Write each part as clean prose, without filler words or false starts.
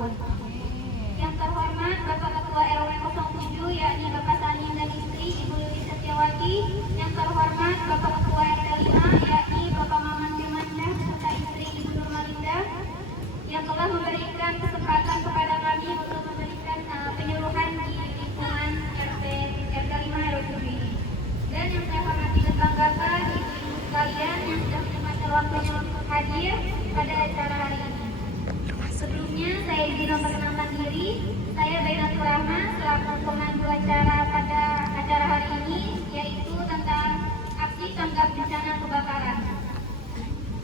apapun. Yang terhormat Bapak Ketua RW 07 yakni Bapak Sanin dan istri Ibu Lili Setiawati. Yang terhormat Bapak Ketua RT 5 yakni Bapak Maman Firmansyah beserta istri Ibu Nurmalinda yang telah memberikan kesempatan kepada kami untuk memberikan penyuluhan di lingkungan RT 5 RW 7 ini. Dan yang saya hormati dan banggakan ibu-ibu sekalian yang sudah menyempatkan waktunya untuk hadir pada acara hari ini. Sebelumnya saya izin memperkenalkan diri, saya Bainatul Rahma selaku pemandu acara pada acara hari ini, yaitu tentang aksi tanggap bencana kebakaran.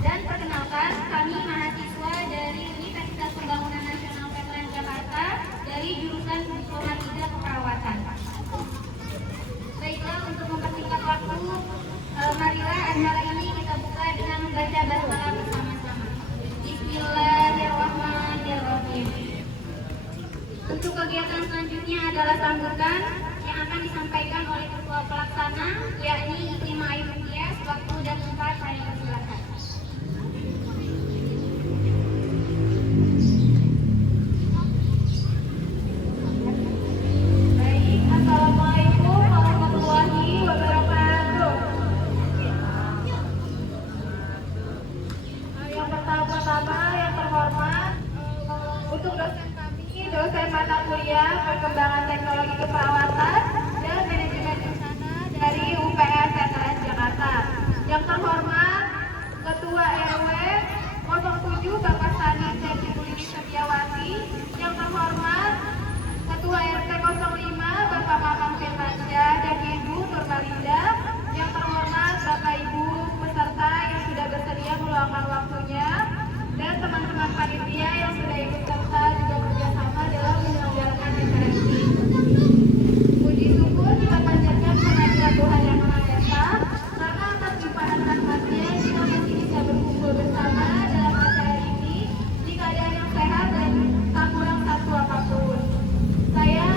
Dan perkenalkan, kami mahasiswa dari Universitas Pembangunan Nasional PTN Jakarta dari jurusan Informatika Keperawatan. Baiklah, untuk mempersingkat waktu, marilah acara ini kita buka dengan membaca basmalah bersama-sama. Bismillahirrahmanirrahim. Untuk kegiatan selanjutnya adalah sambutan yang akan disampaikan oleh Ketua Pelaksana, yakni Iklimah Ayu Tias. Waktu dan tempat saya persilakan. Baik, Assalamualaikum warahmatullahi wabarakatuh. Yang pertama yang terhormat untuk dosen kami, dosen mata kuliah Perkembangan Teknologi Keperawatan dan Manajemen Busana dari UPN PTN Jakarta. Yang terhormat Ketua RW 07 Bapak Sanin dan Ibu Lili Setiawati. Yang terhormat Ketua RT 05 Bapak Maman Firmansyah dan Ibu Nurmalinda. Yang terhormat Bapak Ibu peserta yang sudah bersedia meluangkan waktunya, dan teman-teman panitia yang sudah ikut serta juga bekerjasama dalam menyelenggarakan acara ini. Puji syukur kita panjatkan kehadiran Tuhan Yang Maha Esa, karena atas limpahan rahmatnya kita masih bisa berkumpul bersama dalam acara ini di keadaan yang sehat dan tak kurang satu apapun. Saya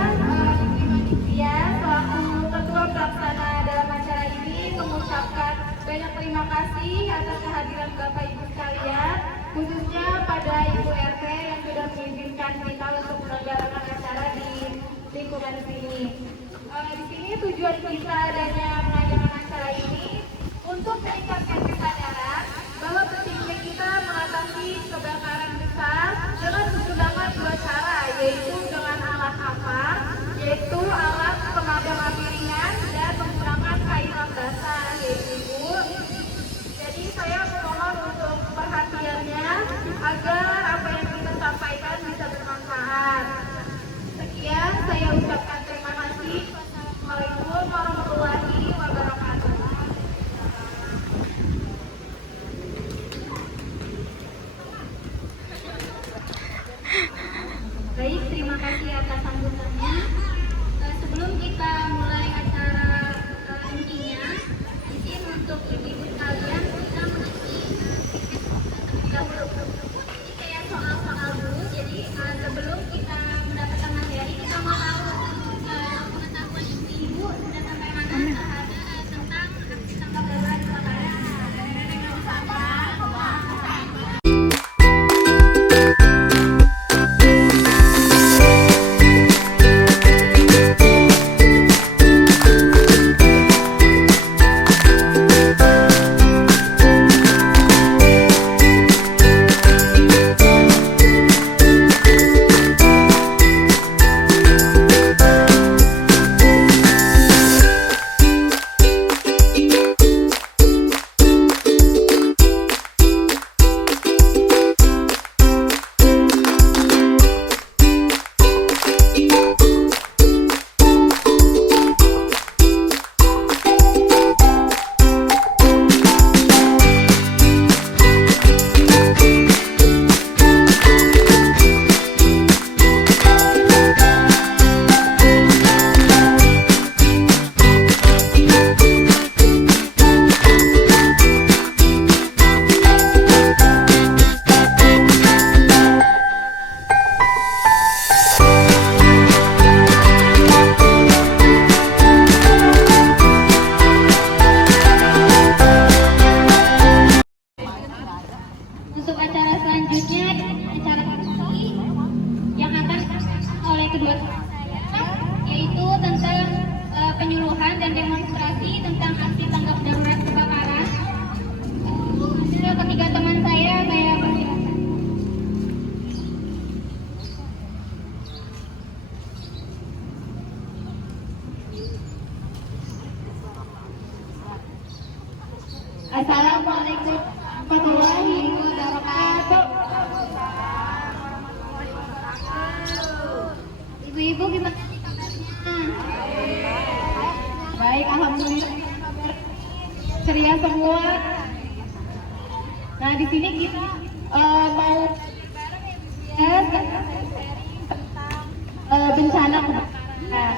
Iklimah Tias selaku Ketua Pelaksana dalam acara ini mengucapkan banyak terima kasih atas kehadiran Bapak Ibu sekalian, khususnya pada Ibu RT yang sudah mengizinkan kita untuk menyelenggarakan acara di lingkungan sini. Di sini tujuan kita adanya mengadakan acara ini untuk meningkatkan kesadaran bahwa pentingnya kita mengatasi kebakaran besar dengan menggunakan dua cara, yaitu dengan alat apa, yaitu alat pemadam api ringan dan menggunakan cairan basah, yaitu Ibu. Jadi saya mohon untuk perhatiannya agar apa yang kita sampaikan bisa bermanfaat. Sekian, saya ucapkan terima kasih. Wassalamualaikum warahmatullahi wabarakatuh. Baik, terima kasih atas sambutannya. Sebelum kita mulai acara intinya, izin untuk ibu-ibu sekalian kita dahulu. Ini kayak soal-soal dulu. Jadi sebelum kita mendapatkan materi, kita mau tahu pengetahuan ibu sudah sampai mana terhadap tentang aksi tanggap darurat kebakaran. kedua saya, yaitu tentang penyuluhan dan demonstrasi tentang aksi tanggap darurat kebakaran. Ada ketiga teman saya persilakan. Assalamualaikum warahmatullahi wabarakatuh. Ibu-ibu gimana kabarnya? Baik, alhamdulillah ceria semua. Nah, di sini kita mau ya bencana kebakaran.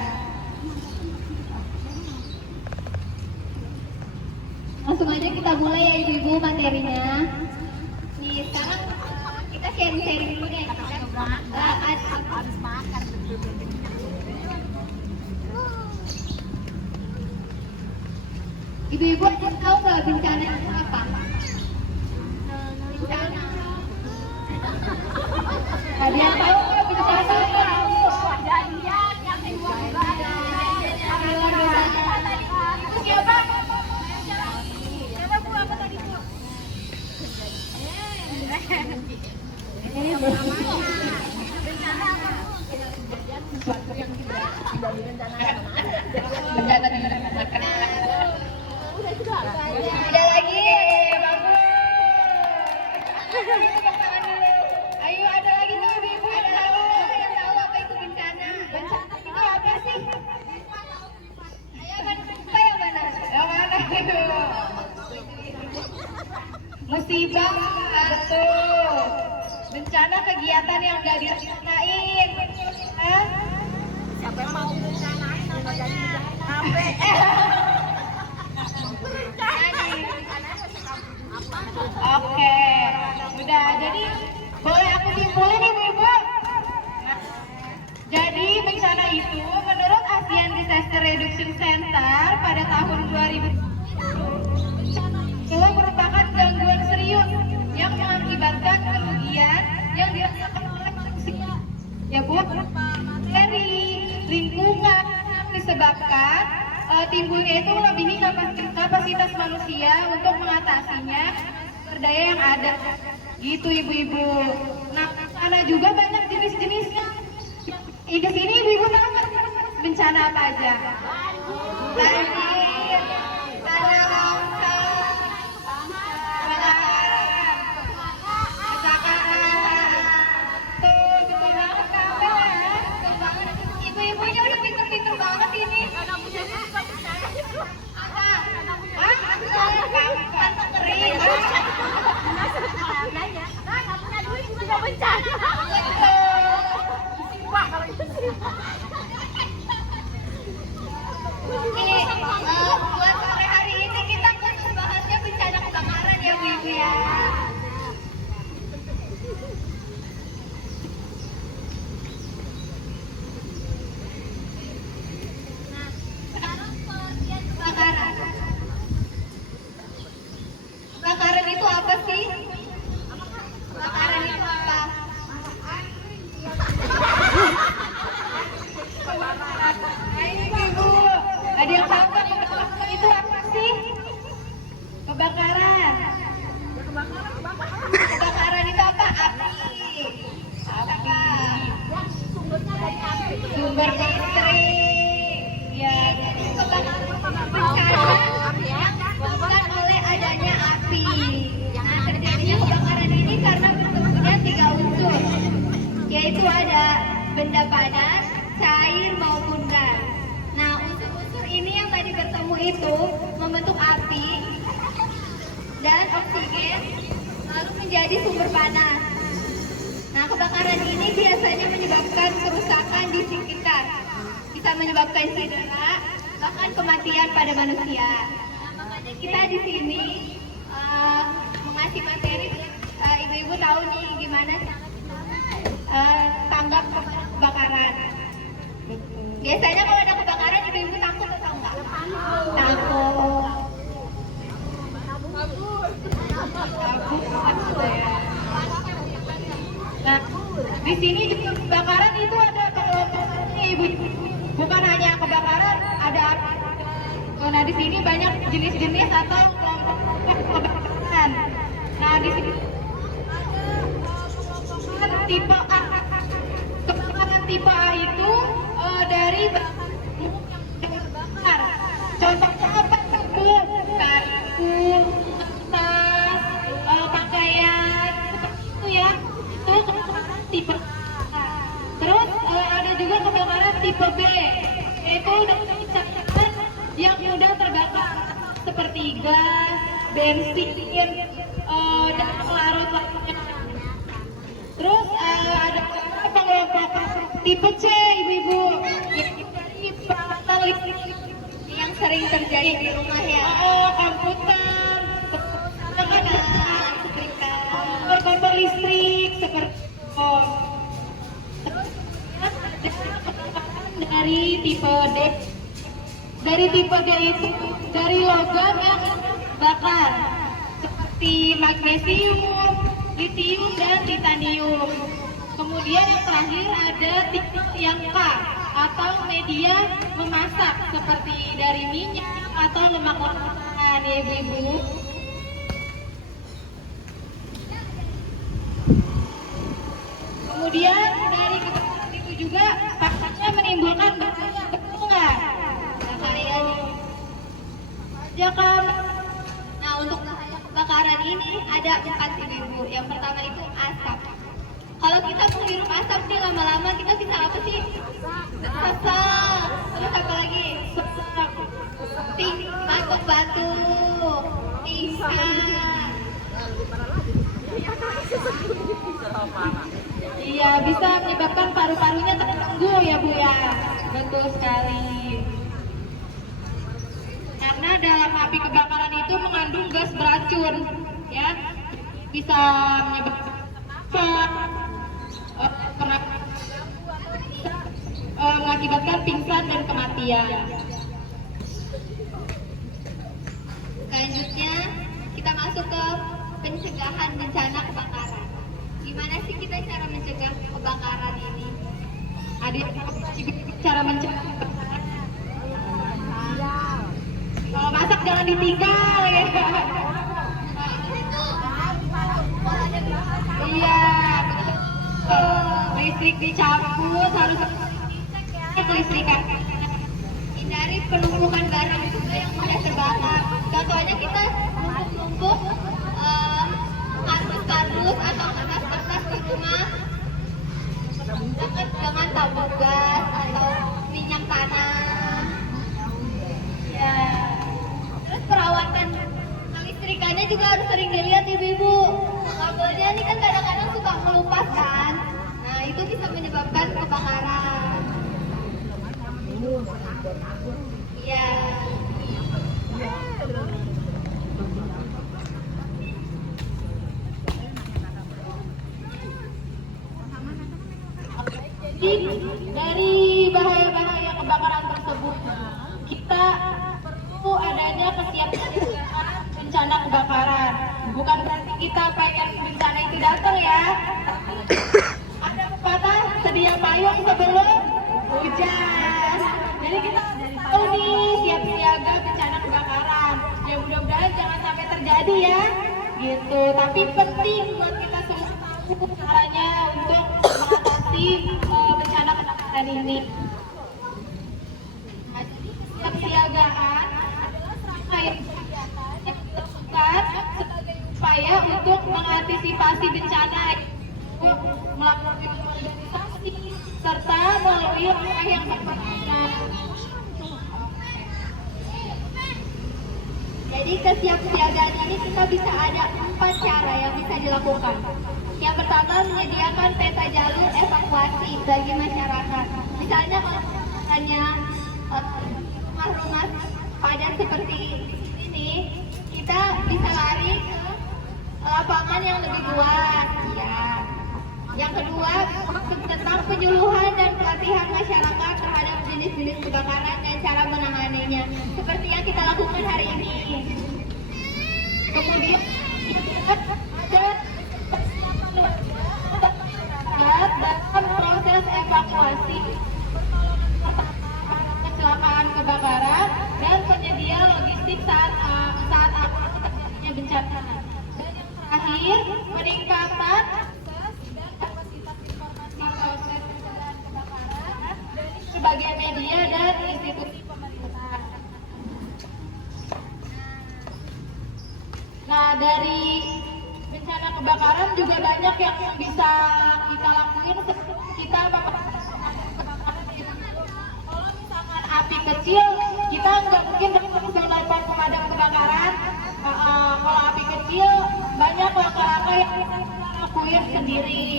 Langsung aja kita mulai ya ibu-ibu materinya. Nih sekarang kita sharing-sharing dulu deh. Habis makan. Ibu-ibu ada tahu nggak bencana itu apa? Bencana. Ada yang tahu nggak bencana apa? Itu siapa? Udah lagi, bagus. Ayo ada lagi tuh ibu, ada lagi yang tahu apa itu bencana? Bencana itu apa sih? Ayo apa yang mana? Yang mana itu? Musibah satu. Bencana kegiatan yang nggak direncanain. Siapa yang mau berencanain namanya? Oke, udah. Jadi boleh aku simpulin ibu-ibu. Jadi bencana itu menurut ASEAN Disaster Reduction Center pada tahun 2000 itu merupakan gangguan serius yang mengakibatkan kerugian yang dirasakan oleh manusia. Ya Bu, materi, lingkungan disebabkan timbulnya itu melebihi kapasitas manusia untuk mengatasinya berdaya yang ada. Gitu ibu-ibu. Nah, karena juga banyak jenis-jenisnya. Di sini ibu-ibu tahu nggak bencana apa aja? Banjir, tanah longsor, kebakaran, tuh betul banget kawan. Ibu-ibunya udah pinter-pinter banget ini. Buat sore hari ini kita khusus bahasnya bencana kebakaran ya Bu Ibu ya. Nah, sekarang pengertian kebakaran. Kebakaran itu apa sih? Kebakaran itu apa? Ibu, ada yang tahu nggak kebakaran itu apa sih? Kebakaran. Kebakaran itu apa? Api. Apa? Sumber listrik. Ya, jadi kebakaran bencana yang disebabkan oleh adanya api. Nah, terjadinya kebakaran ini karena bertemunya 3 unsur, yaitu ada benda panas, cair maupun gas. Nah, unsur-unsur ini yang tadi bertemu itu membentuk api dan oksigen lalu menjadi sumber panas. Nah, kebakaran ini biasanya menyebabkan kerusakan di sekitar, bisa menyebabkan cedera, bahkan kematian pada manusia. Nah, makanya kita di sini mengasih materi, ibu-ibu tahu nih gimana tanggap kebakaran. Biasanya kalau ada kebakaran ibu-ibu takut atau enggak? Takut. Nah, di sini juga kebakaran itu ada kelompok Ibu. Bukan hanya kebakaran, ada nah di sini banyak jenis-jenis atau kelompok kebakaran. Nah di sini tipe A. Kebakaran tipe A itu dari bahan yang terbakar. Contohnya apa? Kartu, tas, pakaian, itu ya. Itu kebakaran tipe A. Terus ada juga kebakaran tipe B, yaitu yang mudah terbakar seperti gas, bensin, dan pelarut lainnya. Terus ada pengelompokan tipe C, ibu-ibu, dari peralatan listrik yang sering terjadi di rumah ya. Komputer, kompor listrik seperti Terus dari tipe D. Dari tipe D itu dari logam yang bakar seperti magnesium, litium, dan titanium. Kemudian yang terakhir ada tipe yang K atau media memasak seperti dari minyak atau lemak-lemakan ya ibu-ibu. Kemudian dari kebakaran itu juga faktanya menimbulkan bahaya, betul nggak? Bahaya nih. Jangan. Nah, untuk bahaya kebakaran ini ada 4 ibu. Yang pertama itu asap. Kalau kita menghirup asap nih lama-lama kita bisa apa sih? Sesek. Terus apa lagi? Batuk batu, pingsan. Iya, bisa menyebabkan paru-parunya terganggu ya Bu ya. Betul sekali. Karena dalam api kebakaran itu mengandung gas beracun, ya. Bisa menyebabkan mengakibatkan pingsan dan kematian. Selanjutnya kita masuk ke pencegahan bencana kebakaran. Gimana sih kita cara mencegah kebakaran ini? Ada cara mencegah. Kalau masak jangan ditinggal ya. Iya, listrik dicabut harus kelistrikan. Hindari penumpukan barang juga yang mudah terbakar. Contohnya kita numpuk-numpuk kardus-kardus atau kertas-kertas di rumah dekat dengan tabung gas atau minyak tanah. Ya. Terus perawatan kelistrikannya juga harus sering dilihat ibu-ibu. Kabelnya ini kan kadang-kadang suka melupas kan. Nah itu bisa menyebabkan kebakaran. Iya. Jadi dari bahaya-bahaya kebakaran tersebut, kita perlu adanya kesiapsiagaan bencana kebakaran. Bukan berarti kita pengen bencana itu datang ya. Ada pepatah sedia payung sebelum hujan. Jadi kita tahu nih siap siaga bencana kebakaran. Ya mudah-mudahan jangan sampai terjadi ya. Gitu. Tapi penting buat kita semua tahu caranya untuk mengatasi bencana kebakaran ini. Kesiagaan adalah serangkaian kegiatan yang dilakukan sebagai upaya untuk mengantisipasi bencana, melakukan organisasi serta melalui langkah yang berkelanjutan. Jadi kesiapsiagaan ini kita bisa ada 4 cara yang bisa dilakukan. Yang pertama menyediakan peta jalur evakuasi bagi masyarakat. Misalnya kalau hanya rumah-rumah padat seperti ini, kita bisa lari ke lapangan yang lebih luas. Ya. Yang kedua tentang penyuluhan dan pelatihan masyarakat terhadap jenis-jenis kebakaran dan cara menanganinya, seperti yang kita lakukan hari ini. Kemudian ada dalam proses evakuasi dari bencana kebakaran juga banyak yang bisa kita lakuin. Kita kalau misalkan api kecil, kita nggak mungkin langsung nelpon pemadam kebakaran. Kalau api kecil, banyak langkah-langkah yang bisa kita lakuin sendiri.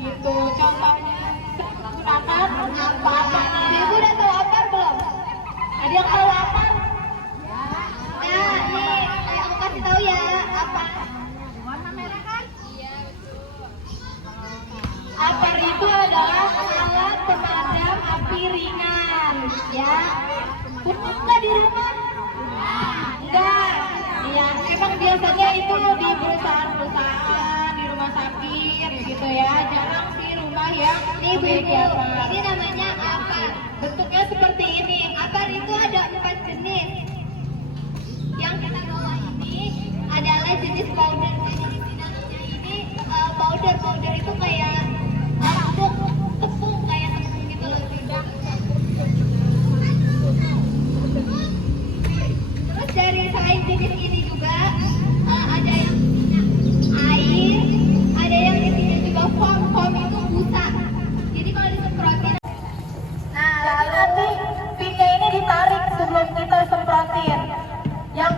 Gitu. Contohnya menggunakan apa? Ibu udah tahu apar belum? Ada yang tahu apa? Nah, nih aku kasih tahu ya apa. Warna merah kan? Iya, betul. Apar itu adalah alat pemadam api ringan, ya. Punya nggak di rumah? Enggak. Ya, memang biasanya itu di perusahaan-perusahaan, di rumah sakit, gitu ya. Jarang sih rumah yang Nih Bu, memiliki apar. ini namanya apar. Bentuknya seperti ini. Apar itu ada 4 jenis. Yang kita bawa ini adalah jenis powder. Jadi di dalamnya ini powder itu kayak tepung kayak tepung gitu loh. Terus dari selain jenis ini juga ada yang air, ada yang isinya juga foam itu busa. Jadi kalau disemprotin. Nah, lalu nanti pinnya ini ditarik sebelum kita semprotin. Yang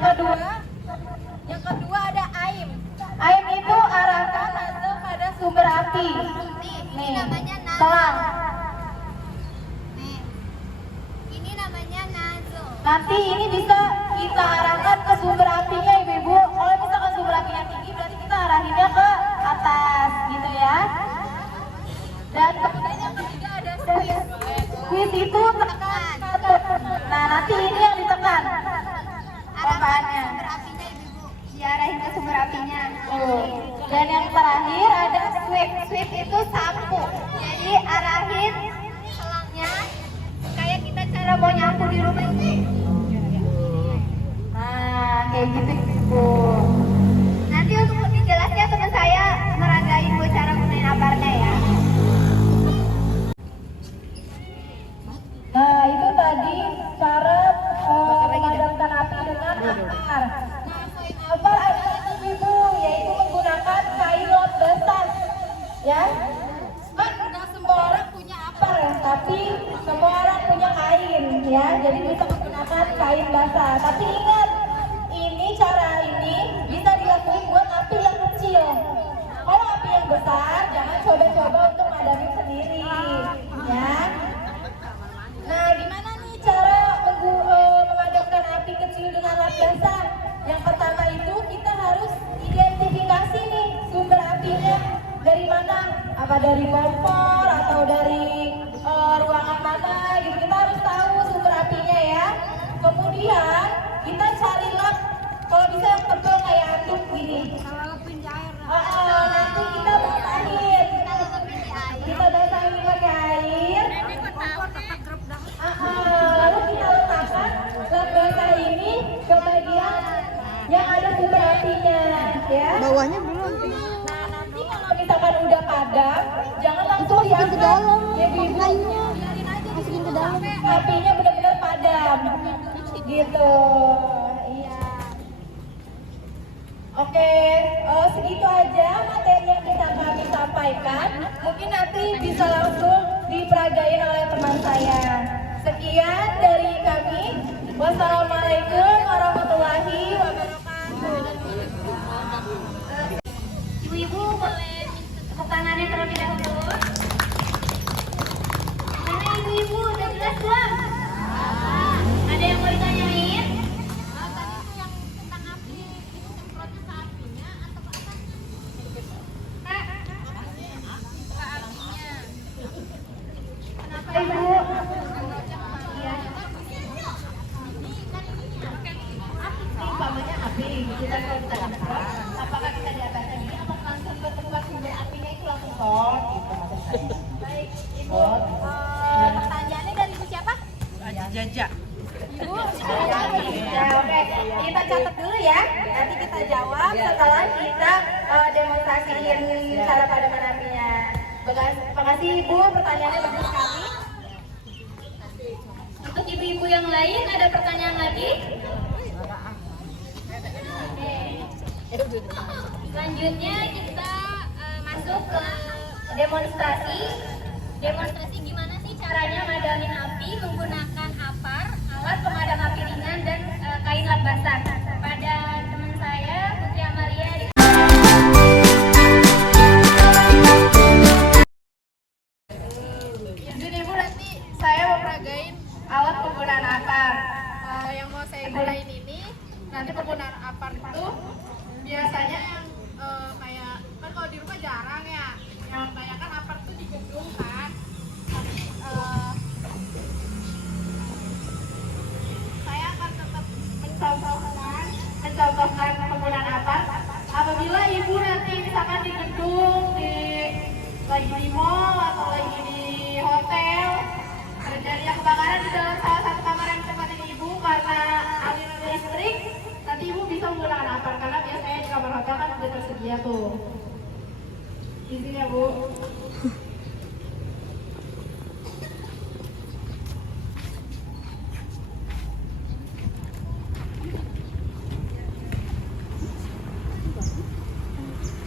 kedua ada aim. Aim itu arahkan langsung pada sumber api. Ini namanya nazo. Selang. Nih, ini namanya nazo. Nanti ini bisa kita arahkan ke sumber apinya, ibu-ibu. Kalau misalkan sumber apinya tinggi, berarti kita arahinnya ke atas, gitu ya. Dan kemudian yang ketiga ada squeeze. Squeeze itu tekan. Nah, nanti ini yang ditekan. Pompaannya. Sumber apinya ibu, diarahin ke sumber apinya. Dan yang terakhir ada sweep. Sweep itu sapu. Jadi arahin selangnya kayak kita cara mau nyapu di rumah ini. Nah, kayak gitu ibu. Nanti untuk lebih jelasnya teman saya meragain bu cara gunain aparnya ya. Nah, itu tadi cara memadamkan api dengan apar. Nah, selain apar ada lagi ibu, yaitu menggunakan kain lap basah. Ya, kan nggak semua orang punya apar ya, tapi semua orang punya kain ya. Jadi bisa menggunakan kain basah. Tapi ingat, cara ini bisa dilakukan buat api yang kecil. Kalau api yang besar, jangan coba-coba untuk madamin sendiri, ya. Nah, gimana nih cara memadamkan api kecil dengan lap basah? Yang pertama itu kita harus identifikasi nih sumber apinya dari mana? Apa dari kompor atau dari ruangan mana? Gitu. Kita harus tahu sumber apinya ya. Kemudian kita cari lap, kalau bisa yang tebal kayak anduk gini. Nanti kita basahin. Kita basahin pakai air. Lalu kita letakkan lap basah ini ke bagian yang ada sumber apinya, ya. Bawahnya belum. Nah, nanti kalau misalkan udah padam, jangan langsung diangkat ke dalam. Ya, kainnya masukin ke dalam. Apinya benar-benar padam, gitu. Iya. Oke, segitu aja materi yang bisa kami sampaikan. Mungkin nanti bisa langsung diperagain oleh teman saya. Sekian dari kami. Wassalamualaikum warahmatullahi wabarakatuh. Ibu-ibu boleh tepuk tangannya terlebih dahulu. Mana ibu-ibu udah jelas belum? Ada yang mau ditanyain? Kenapa ibu? Iya. Umpamanya api, kita kalau kita semprot, apakah kita di atas ini atau langsung ke tempat sumber apinya itu langsung short gitu maksud saya. Baik, ibu. Pertanyaannya dari ibu siapa? Jaja. Ibu. Ya, oke. Kita catat dulu ya. Nanti kita jawab setelah kita demonstrasiin cara padaman apinya. Terima kasih ibu, pertanyaannya bagus sekali. Untuk ibu-ibu yang lain ada pertanyaan lagi? Selanjutnya kita masuk ke demonstrasi. Demonstrasi gimana sih caranya madamin api menggunakan apar, alat pemadam api ringan dan kain lap basah. Pada teman saya Putri Amalia di Izin Ibu, nanti saya mau peragain alat penggunaan apar. Yang mau saya gunain ini, nanti penggunaan apar itu biasanya yang kayak kan kalau di rumah jarang ya. Yang banyak kan apar itu di gedung kan. Tapi saya akan tetap mencontohkan penggunaan apar. Apabila Ibu nanti misalkan di gedung, lagi di mall atau lagi di hotel, terjadi kebakaran di dalam salah satu kamar yang ditempatin Ibu karena aliran listrik, nanti Ibu bisa menggunakan apar karena biasanya di kamar hotel kan sudah tersedia tuh. Izin ya Bu.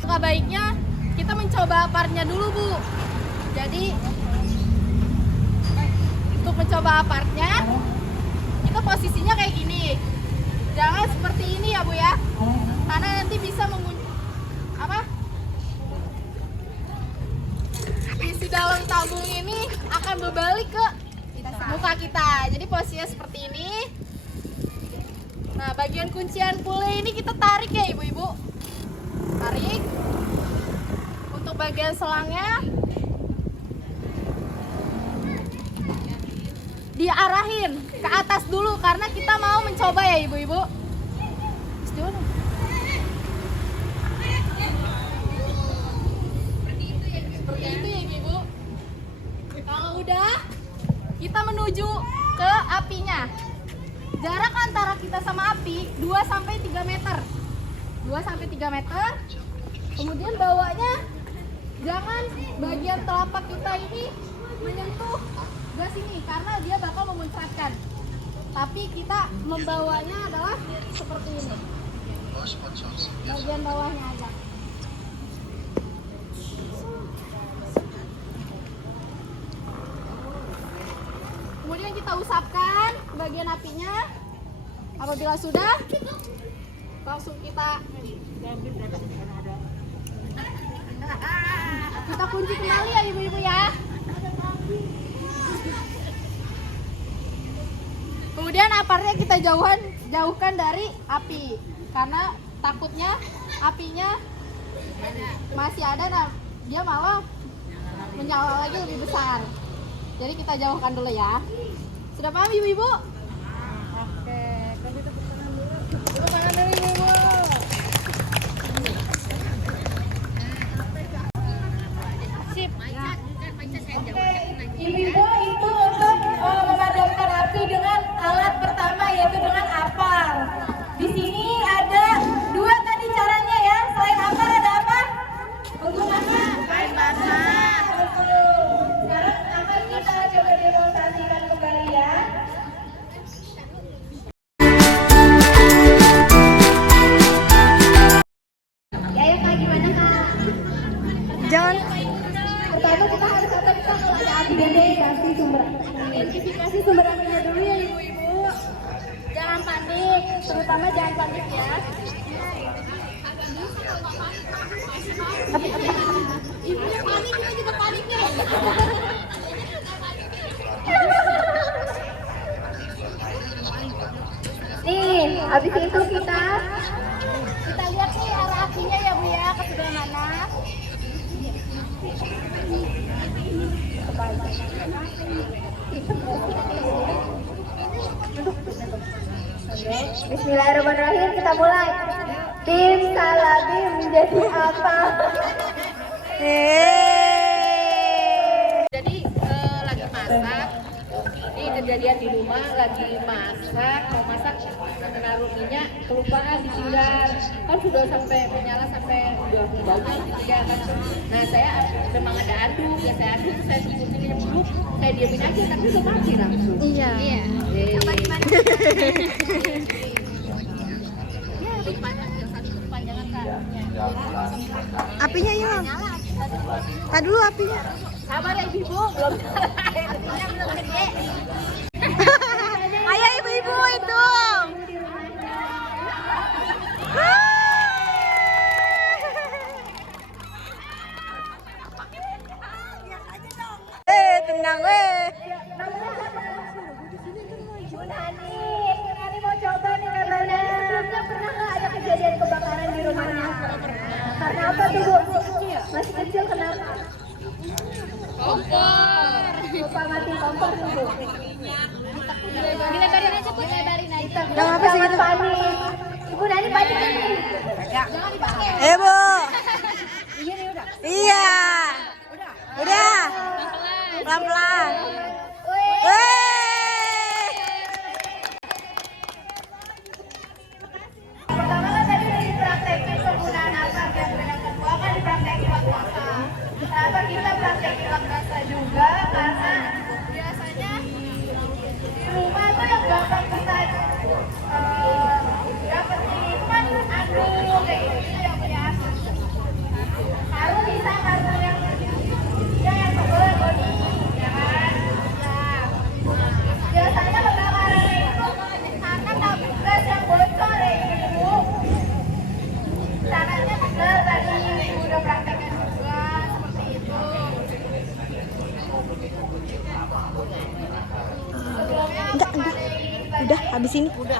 Suka baiknya kita mencoba aparnya dulu Bu. Jadi untuk mencoba aparnya, kita posisinya kayak gini. Jangan seperti ini ya Bu ya, karena nanti bisa isi dalam tabung ini akan berbalik ke muka kita. Jadi posisinya seperti ini. Nah, bagian kuncian pule ini kita tarik ya Ibu-ibu. Tarik. Untuk bagian selangnya diarahin ke atas dulu karena kita mau mencoba ya Ibu-ibu. Seperti itu ya Ibu. Kalau udah, kita menuju ke apinya. Jarak antara kita sama api 2-3 meter. 2-3 meter. Kemudian bawanya jangan bagian telapak kita ini menyentuh gas ini karena dia bakal memuncratkan. Tapi kita membawanya adalah seperti ini. Bagian bawahnya aja. Kemudian kita usapkan bagian apinya. Apabila sudah, langsung kita kunci kembali ya Ibu-ibu ya. Kemudian aparnya kita jauhkan dari api karena takutnya apinya masih ada, nah dia malah menyala lagi lebih besar. Jadi kita jauhkan dulu ya. Sudah paham Ibu-ibu? Oke, kalau kita tepuk tangan dulu. Tepuk tangan dulu Ibu-ibu. Sip. Ibu-ibu itu untuk memadamkan api dengan alat pertama yaitu dengan apar. Di sini ada 2 tadi caranya ya. Selain apar ada apa? Menggunakan kain basah. Sekarang akan kita coba demonstrasikan kembali ya. Ya Kak, gimana Kak? Jangan. Pertama kita harus tahu kalau ada api gede identifikasi sumber apinya dulu ya Ibu-ibu. Jangan panik, terutama jangan panik ya. Ibu yang panik, kita juga panik ya. Nih, habis itu kita lihat nih arah apinya ya Bu ya, ke sebelah mana. Bismillahirrahmanirrahim, kita mulai. Tim Salabi menjadi apa? Jadi lagi masak. Ini kejadian di rumah lagi masak, mau masak menaruh minyak kelupaan ditinggal. Kan sudah sampai menyala sampai udah baunya gitu ya kan. Nah saya memang ada aduk, ya saya aduk, saya ikutin minyak dulu, saya diamin aja tapi udah mati langsung. Iya. Coba gimana? Ya lebih banyak yang satu kepanjangan Kak. Apinya hilang. Tak dulu apinya. Sabar ya ibu, belum apinya belum gede. Ayo ibu-ibu itu. Tenang weh. Nani mau coba nih katanya. Sebelumnya pernah nggak ada kejadian kebakaran di rumahnya? Karena apa tuh Bu? Masih kecil kenapa? Kompor. Lupa mati kompor tuh Bu. Dilebarin aja Bu, lebarin aja. Yang apa sih itu? Panik. Ibu Nani panik nih. Jangan dipakai. Bu. Iya nih udah. Iya. Udah. Pelan-pelan. Pertama kan tadi udah dipraktekin penggunaan asap dan yang kedua kan dipraktekin lak rasa. Kenapa kita praktekin lak rasa juga? Karena biasanya di rumah tuh yang gampang kita dapetin itu kan aduh kayak gitu yang punya asap. Karung bisa karung yang tebel body, ya kan? Biasanya kebakarannya itu karena tabung gas yang bocor ya ibu. Caranya benar tadi ibu udah prakteknya juga seperti itu. Sebelumnya Udah habis ini. Udah.